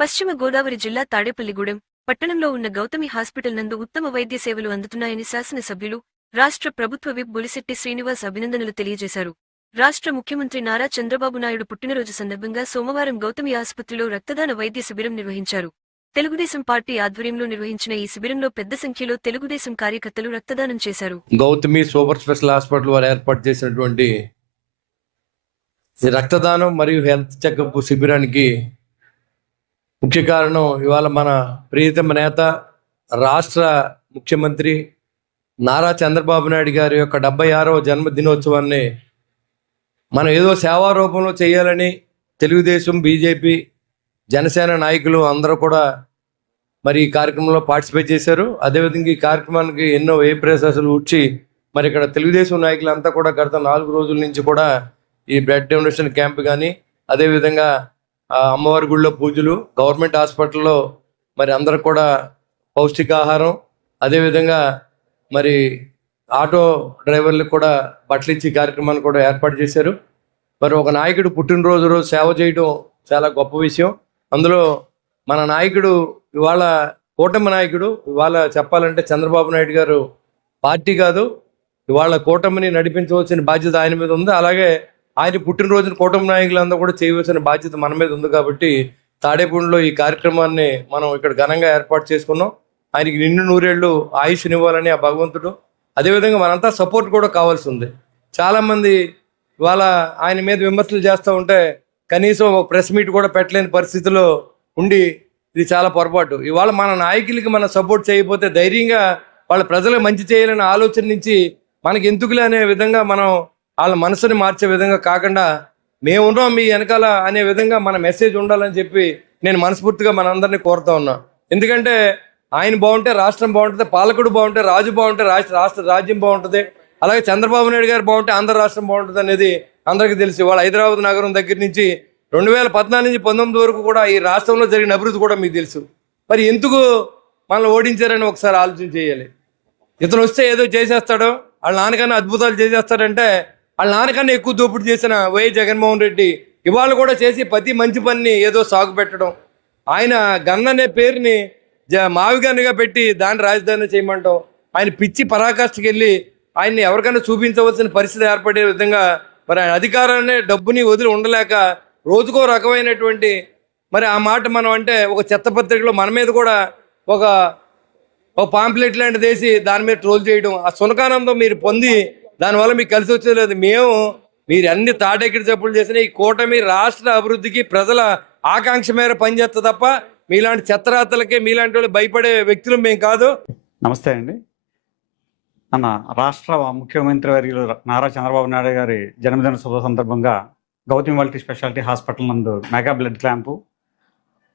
పశ్చిమ గోదావరి జిల్లా తాడేపల్లిగూడెం పట్టణంలో ఉన్న గౌతమి హాస్పిటల్ నందు ఉత్తమ వైద్య సేవలు అందుతున్నాయని శాసనసభ్యులు రాష్ట్ర ప్రభుత్వ విప్ బొలిశెట్టి శ్రీనివాస్ అభినందనలు తెలియజేశారు. రాష్ట్ర ముఖ్యమంత్రి నారా చంద్రబాబు నాయుడు పుట్టినరోజు సందర్భంగా సోమవారం గౌతమి ఆసుపత్రిలో రక్తదాన వైద్య శిబిరం నిర్వహించారు. తెలుగుదేశం పార్టీ ఆధ్వర్యంలో నిర్వహించిన ఈ శిబిరంలో పెద్ద సంఖ్యలో తెలుగుదేశం కార్యకర్తలు రక్తదానం చేశారు. గౌతమి సూపర్ స్పెషల్ హాస్పిటల్ వారు ఏర్పాటు చేసినటువంటి రక్తదానం మరియు హెల్త్ చెకప్ శిబిరానికి ముఖ్య కారణం ఇవాళ మన ప్రియతమ నేత రాష్ట్ర ముఖ్యమంత్రి నారా చంద్రబాబు నాయుడు గారి యొక్క 76వ జన్మదినోత్సవాన్ని మనం ఏదో సేవా రూపంలో చేయాలని తెలుగుదేశం, బీజేపీ, జనసేన నాయకులు అందరూ కూడా మరి ఈ కార్యక్రమంలో పార్టిసిపేట్ చేశారు. అదేవిధంగా ఈ కార్యక్రమానికి ఎన్నో ప్రయాసాలు ఊడ్చి మరి ఇక్కడ తెలుగుదేశం నాయకులంతా కూడా గత 4 రోజుల నుంచి కూడా ఈ బ్లడ్ డొనేషన్ క్యాంప్ కానీ, అదేవిధంగా అమ్మవారి గుళ్ళో పూజలు, గవర్నమెంట్ హాస్పిటల్లో మరి అందరూ కూడా పౌష్టికాహారం, అదేవిధంగా మరి ఆటో డ్రైవర్లకు కూడా బట్టలు ఇచ్చి కార్యక్రమాన్ని కూడా ఏర్పాటు చేశారు. మరి ఒక నాయకుడు పుట్టినరోజు సేవ చేయడం చాలా గొప్ప విషయం. అందులో మన నాయకుడు ఇవాళ కూటమి నాయకుడు, ఇవాళ చెప్పాలంటే చంద్రబాబు నాయుడు గారు పార్టీ కాదు, ఇవాళ కూటమిని నడిపించవలసిన బాధ్యత ఆయన మీద ఉంది. అలాగే ఆయన పుట్టినరోజున కూటమి నాయకులందరూ కూడా చేయవలసిన బాధ్యత మన మీద ఉంది. కాబట్టి తాడేపూడిలో ఈ కార్యక్రమాన్ని మనం ఇక్కడ ఘనంగా ఏర్పాటు చేసుకున్నాం. ఆయనకి నిండు నూరేళ్లు ఆయుష్నివ్వాలని ఆ భగవంతుడు, అదేవిధంగా మనంతా సపోర్ట్ కూడా కావాల్సి ఉంది. చాలామంది ఇవాళ ఆయన మీద విమర్శలు చేస్తూ ఉంటే కనీసం ఒక ప్రెస్ మీట్ కూడా పెట్టలేని పరిస్థితిలో ఉండి ఇది చాలా పొరపాటు. ఇవాళ మన నాయకులకి మనం సపోర్ట్ చేయకపోతే ధైర్యంగా వాళ్ళ ప్రజలకు మంచి చేయాలనే ఆలోచన నుంచి మనకి ఎందుకులే అనే విధంగా మనం వాళ్ళ మనసుని మార్చే విధంగా కాకుండా మేము ఉన్నాం మీ వెనకాల అనే విధంగా మన మెసేజ్ ఉండాలని చెప్పి నేను మనస్ఫూర్తిగా మనందరినీ కోరుతా ఉన్నా. ఎందుకంటే ఆయన బాగుంటే రాష్ట్రం బాగుంటుంది, పాలకుడు బాగుంటే రాజు బాగుంటే రాష్ట్ర రాజ్యం బాగుంటుంది, అలాగే చంద్రబాబు నాయుడు గారు బాగుంటే ఆంధ్ర రాష్ట్రం బాగుంటుంది అనేది అందరికీ తెలిసి వాళ్ళ హైదరాబాద్ నగరం దగ్గర నుంచి 2014 నుంచి 19 వరకు కూడా ఈ రాష్ట్రంలో జరిగిన అభివృద్ధి కూడా మీకు తెలుసు. మరి ఎందుకు మనల్ని ఓడించారని ఒకసారి ఆలోచన చేయాలి. ఇతను వస్తే ఏదో చేసేస్తాడో, వాళ్ళ నాన్నకన్నా అద్భుతాలు చేసేస్తాడంటే వాళ్ళ నాన్నకన్నా ఎక్కువ దోపిడీ చేసిన వైఎస్ జగన్మోహన్ రెడ్డి ఇవాళ కూడా చేసి ప్రతి మంచి పనిని ఏదో సాగు పెట్టడం, ఆయన గన్ అనే పేరుని మావిగన్నుగా పెట్టి దాన్ని రాజధాని చేయమంటాం, ఆయన పిచ్చి పరాకాష్ఠకి వెళ్ళి ఆయన్ని ఎవరికైనా చూపించవలసిన పరిస్థితి ఏర్పడే విధంగా మరి ఆయన అధికారాన్ని డబ్బుని వదిలి ఉండలేక రోజుకో రకమైనటువంటి మరి ఆ మాట మనం అంటే ఒక చెత్త పత్రికలో మన మీద కూడా ఒక పాంప్లెట్ లాంటిది వేసి దాని మీద ట్రోల్ చేయడం, ఆ సునకానందం మీరు పొంది దానివల్ల మీకు కలిసి వచ్చేది లేదు. మీరు అన్ని తాటెక్కిడి చెప్పులు చేసిన ఈ కూటమి రాష్ట్ర అభివృద్ధికి ప్రజల ఆకాంక్ష మేర పనిచేస్తా తప్ప మీలాంటి చెత్తరాతలకే మీలాంటి వాళ్ళు భయపడే వ్యక్తులు మేము కాదు. నమస్తే అండి. మన రాష్ట్ర ముఖ్యమంత్రి వర్యులు నారా చంద్రబాబు నాయుడు గారి జన్మదిన శుభ సందర్భంగా గౌతమి మల్టీ స్పెషాలిటీ హాస్పిటల్ నందు mega blood camp,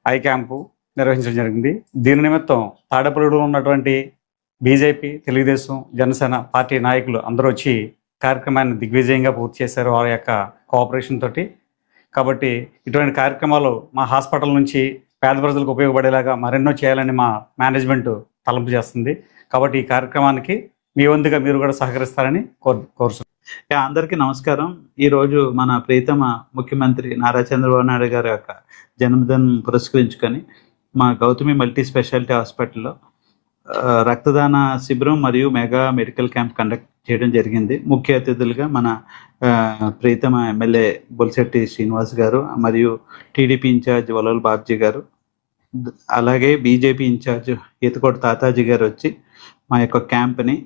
I camp నిర్వహించడం జరిగింది. దీని నిమిత్తం తాడేపల్లిలో ఉన్నటువంటి బీజేపీ, తెలుగుదేశం, జనసేన పార్టీ నాయకులు అందరూ వచ్చి కార్యక్రమాన్ని దిగ్విజయంగా పూర్తి చేశారు వారి యొక్క కోఆపరేషన్ తోటి. కాబట్టి ఇటువంటి కార్యక్రమాలు మా హాస్పిటల్ నుంచి పేద ప్రజలకు ఉపయోగపడేలాగా మరెన్నో చేయాలని మా మేనేజ్మెంట్ తలంపు చేస్తుంది. కాబట్టి ఈ కార్యక్రమానికి మీ వంతుగా మీరు కూడా సహకరిస్తారని కోరుతున్నాను. అందరికీ నమస్కారం. ఈరోజు మన ప్రియతమ ముఖ్యమంత్రి నారా చంద్రబాబు నాయుడు గారి యొక్క జన్మదినం పురస్కరించుకొని మా గౌతమి మల్టీ స్పెషాలిటీ హాస్పిటల్లో రక్తదాన శిబిరం మరియు మెగా మెడికల్ క్యాంప్ కండక్ట్ చేయడం జరిగింది. ముఖ్య అతిథులుగా మన ప్రియతమ ఎమ్మెల్యే బొలిశెట్టి శ్రీనివాస్ గారు మరియు టీడీపీ ఇన్ఛార్జ్ వలవల్ బాబ్జీ గారు, అలాగే బీజేపీ ఇన్ఛార్జ్ ఈతకోట తాతాజీ గారు వచ్చి మా యొక్క క్యాంప్ని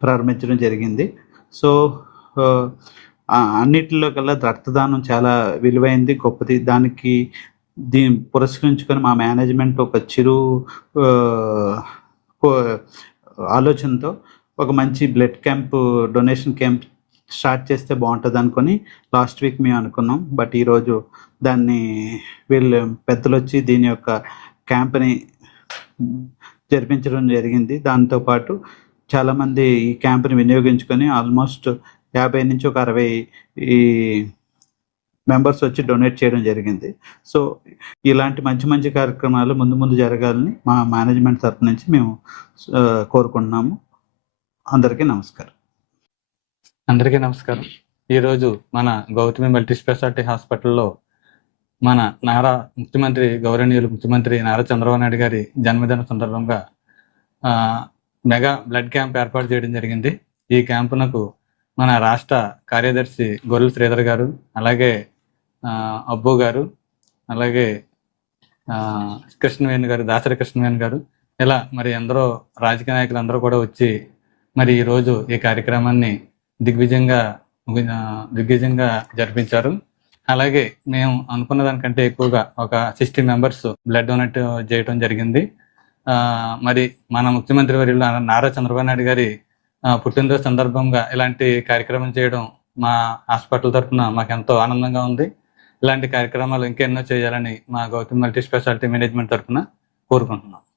ప్రారంభించడం జరిగింది. సో అన్నిటిలో కల్లా రక్తదానం చాలా విలువైంది, గొప్పది. దీన్ని పురస్కరించుకొని మా మేనేజ్మెంట్ ఒక చిరు ఆలోచనతో ఒక మంచి blood camp, donation camp start చేస్తే బాగుంటుంది అనుకొని లాస్ట్ వీక్ మేము అనుకున్నాం. బట్ ఈరోజు దాన్ని వీళ్ళు పెద్దలు వచ్చి దీని యొక్క క్యాంప్ని జరిపించడం జరిగింది. దాంతోపాటు చాలామంది ఈ క్యాంప్ని వినియోగించుకొని ఆల్మోస్ట్ 50 నుంచి ఒక 60 ఈ మెంబర్స్ వచ్చి డొనేట్ చేయడం జరిగింది. సో ఇలాంటి మంచి మంచి కార్యక్రమాలు ముందు జరగాలని మా మేనేజ్మెంట్ తరఫు నుంచి మేము కోరుకుంటున్నాము. అందరికీ నమస్కారం. అందరికీ నమస్కారం. ఈరోజు మన గౌతమి మల్టీ స్పెషాలిటీ హాస్పిటల్లో మన ముఖ్యమంత్రి గౌరవనీయులు ముఖ్యమంత్రి నారా చంద్రబాబు నాయుడు గారి జన్మదిన సందర్భంగా ఆ, మెగా బ్లడ్ క్యాంప్ ఏర్పాటు చేయడం జరిగింది. ఈ క్యాంపునకు మన రాష్ట్ర కార్యదర్శి గొర్రెల శ్రీధర్ గారు, అలాగే అబ్బు గారు, అలాగే కృష్ణవేణి గారు, దాసరి కృష్ణవేణి గారు, ఇలా మరి ఎందరో రాజకీయ నాయకులు అందరూ కూడా వచ్చి మరి ఈరోజు ఈ కార్యక్రమాన్ని దిగ్విజయంగా జరిపించారు. అలాగే మేము అనుకున్న దానికంటే ఎక్కువగా ఒక 60 మెంబర్స్ బ్లడ్ డొనేట్ చేయడం జరిగింది. మరి మన ముఖ్యమంత్రి వర్యులు నారా చంద్రబాబు నాయుడు గారి పుట్టినరోజు సందర్భంగా ఇలాంటి కార్యక్రమం చేయడం మా హాస్పిటల్ తరఫున మాకు ఎంతో ఆనందంగా ఉంది. ఇలాంటి కార్యక్రమాలు ఇంకెన్నో చేయాలని మా గౌతమ్ మల్టీ స్పెషాలిటీ మేనేజ్మెంట్ తరఫున కోరుకుంటున్నాం.